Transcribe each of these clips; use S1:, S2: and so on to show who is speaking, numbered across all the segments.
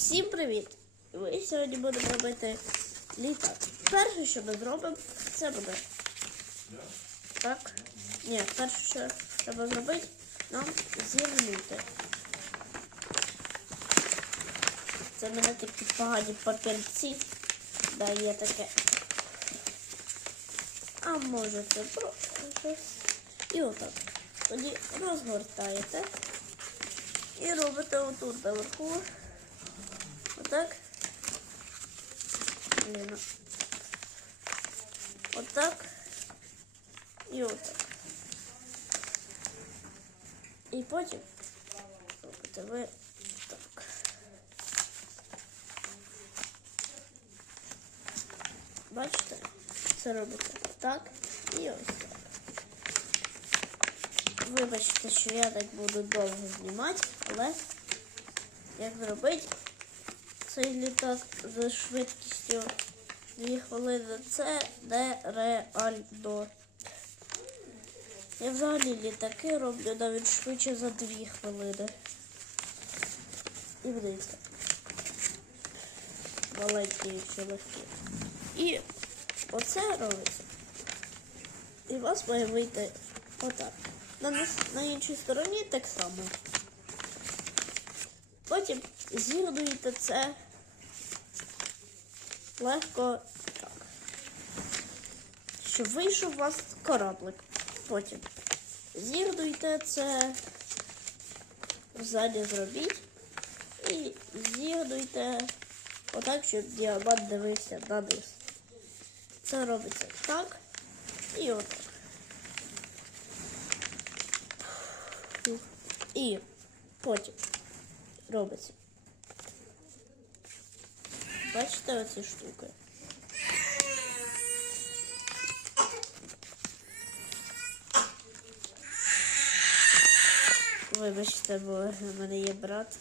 S1: Всім привіт! Ми сьогодні будемо робити літак. Перше, що ми зробимо, це буде. Так. Ні, перше, що треба зробити, нам зірнути. Це мене такі погані папірці. Да, є таке. А може це просто. І отак. Тоді розгортаєте. І робите отут наверху. Отак. Блін. Отак. І отак. І потім робите ви так. Бачите? Це робите так і ось так. Вибачте, що я так буду довго знімати, але як зробити цей літак за швидкістю 2 хвилини, це нереально. Я взагалі літаки роблю навіть швидше за 2 хвилини. І дивіться. Маленькі ще легкі. І оце робиться. І у вас має вийти отак. На, нас- на іншій стороні так само. Потім зігнуєте це легко так. Щоб вийшов у вас кораблик. Потім зігнуйте це ззаді зробіть і зігнуйте отак, щоб діамант дивився на низ. Це робиться так і отак. І потім робиться. Бачите оці штуки? Вибачте, бо в мене є брат.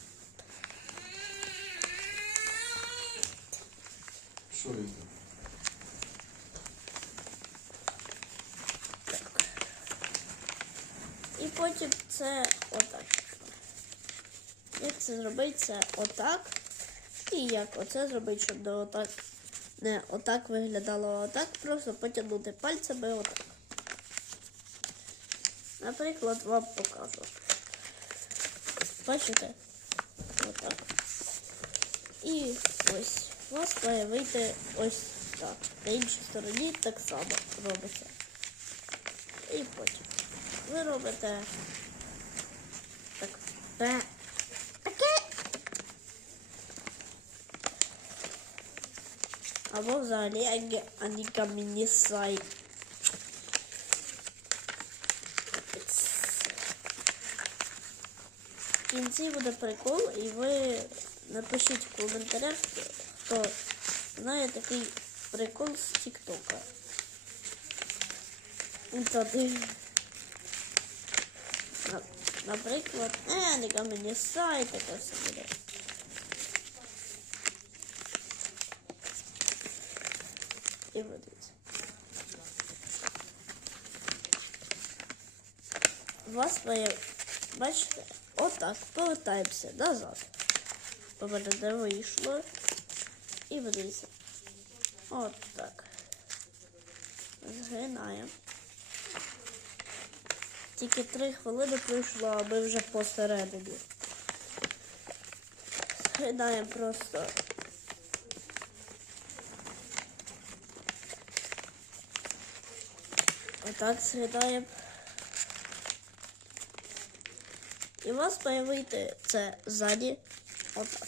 S2: Що він там?
S1: Так. І потім це отак. Як це зробити? Це отак. І як оце зробити, щоб не отак не отак виглядало, а отак. Просто потягнути пальцями отак. Наприклад, вам покажу. Бачите? Отак. І ось у вас має вийти ось так. На іншій стороні так само робиться. І потім ви робите так. Або взагалі ані- ані камінні сай. В кінці буде прикол, і ви напишіть в коментарях, хто знає такий прикол з Тіктока. І тоді, на- наприклад, е, не камені сайт, таке все буде. І видиться. У вас має, бачите, отак, повертаємося назад. У мене не вийшло. І видиться. От так. Згинаємо. Тільки три хвилини пройшло, а ми вже посередині. Згинаємо просто. Отак згинаємо. І у вас має вийти це ззаді. Отак.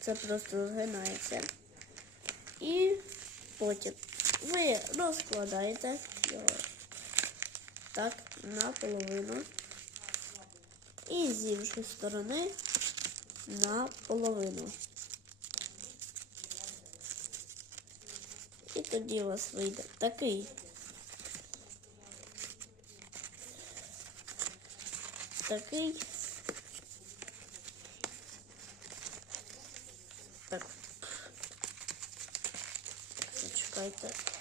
S1: Це просто згинається. І потім ви розкладаєте його так наполовину. І з іншої сторони наполовину. І тоді у вас вийде такий. Такий. Так. Зачекайте.